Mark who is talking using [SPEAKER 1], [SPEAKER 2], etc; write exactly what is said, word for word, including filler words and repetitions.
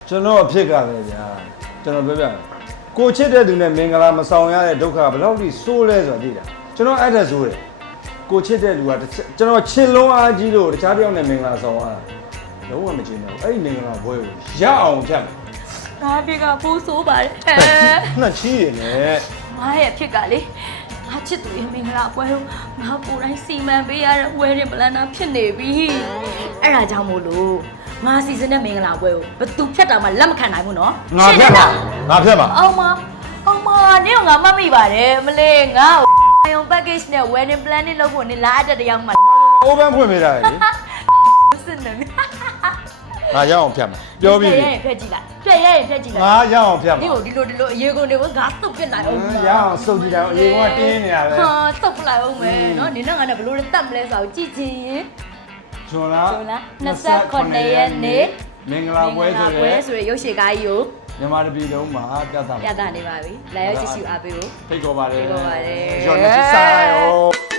[SPEAKER 1] ကျွန်တော်အဖြစ်ကပဲဗျာကျွန်တော်ပြောပြကိုချစ်တဲ့သူနဲ့မင်္ဂလာမဆောင်ရတဲ့ဒုက္ခဘယ်လောက်ထိဆိုးလဲဆိုတာသိတာကျွန်တော်အဲ့ဒါဆိုးတယ်ကိုချစ်တဲ့လူကကျွန်တော်ချစ်လုံးအားကြီးလို့တခြားတစ်ယောက်နဲ့မင်္ဂလာဆောင်ရတာလုံးဝမချင်တော့အဲ့ဒီမင်္ဂလာဘွဲကိုရအောင်ဖြတ်မယ်
[SPEAKER 2] ငါဖြစ်ကပိုးဆိုးပါတယ်အဲ
[SPEAKER 1] နှက်ချီးရနဲ့
[SPEAKER 2] ငါရဲ့ဖြစ်ကလေငါချစ်သူရဲ့မင်္ဂလာပွဲကိုငါကိုယ်တိုင်စီမံပေးရတဲ့ဝယ်ရင်ပလန်နာဖြစ်နေပြီအဲ့ဒါကြောင့်မို့လို့ငါစီစဉ်တဲ့မင်္ဂလာပွဲကိုဘသူဖြတ်တာမှလက်မခံနိုင်ဘူးနော်
[SPEAKER 1] ငါဖြတ်ပါငါဖြတ်ပါ
[SPEAKER 2] အောင်မအောင်မနေကငါမမိပါတယ်မလေးငါ့ကို package နဲ့ wedding planning လုပ်ဖို့နေလာတဲ့တယောက်မှ
[SPEAKER 1] အိုးပန်းဖွင့်ပေးတာလေ
[SPEAKER 2] စစ်နေပြီ
[SPEAKER 1] ငါရအောင်ဖြတ်မယ်ပြောပြီး
[SPEAKER 2] ပြည့်ရင်ဖက်ကြည့်လိုက်ပြည့်ရင်ဖက်ကြည့်လိုက်
[SPEAKER 1] ငါရအောင်ဖြတ်မှာ
[SPEAKER 2] ဒီကိုဒီလိုဒီလိုအရေကုန်တွေကိုငါတုတ်ပြစ်လိုက်အောင်
[SPEAKER 1] ရအောင်စုပ်ကြည့်တယ်အရင်ကတင်းနေရတယ်
[SPEAKER 2] ဟာတုတ်ပလိုက်အောင်မယ်နော်နေနဲ့ငါနဲ့ဘလို့တတ်မလဲဆိုတော့ကြည့်ချင်ရင်
[SPEAKER 1] ဂျွန်လား
[SPEAKER 2] ဆိုလား29ရက်နေ့
[SPEAKER 1] မင်္ဂလာပွဲဆို
[SPEAKER 2] ပွဲ
[SPEAKER 1] တဲ့
[SPEAKER 2] ဆိုရရုပ်ရှင်ကားကြီးကို
[SPEAKER 1] မြန်မာတပြည်လုံးမှာပြသမှာ
[SPEAKER 2] ပြသနေပါပြီလာရောက်ကြည့်ရှုအားပေးဖို့
[SPEAKER 1] ဖိတ်ခေါ်ပါတယ်
[SPEAKER 2] ဖိတ်ခေါ်ပါတယ်
[SPEAKER 1] ဂျွန်နဲ့ချစ်စားရော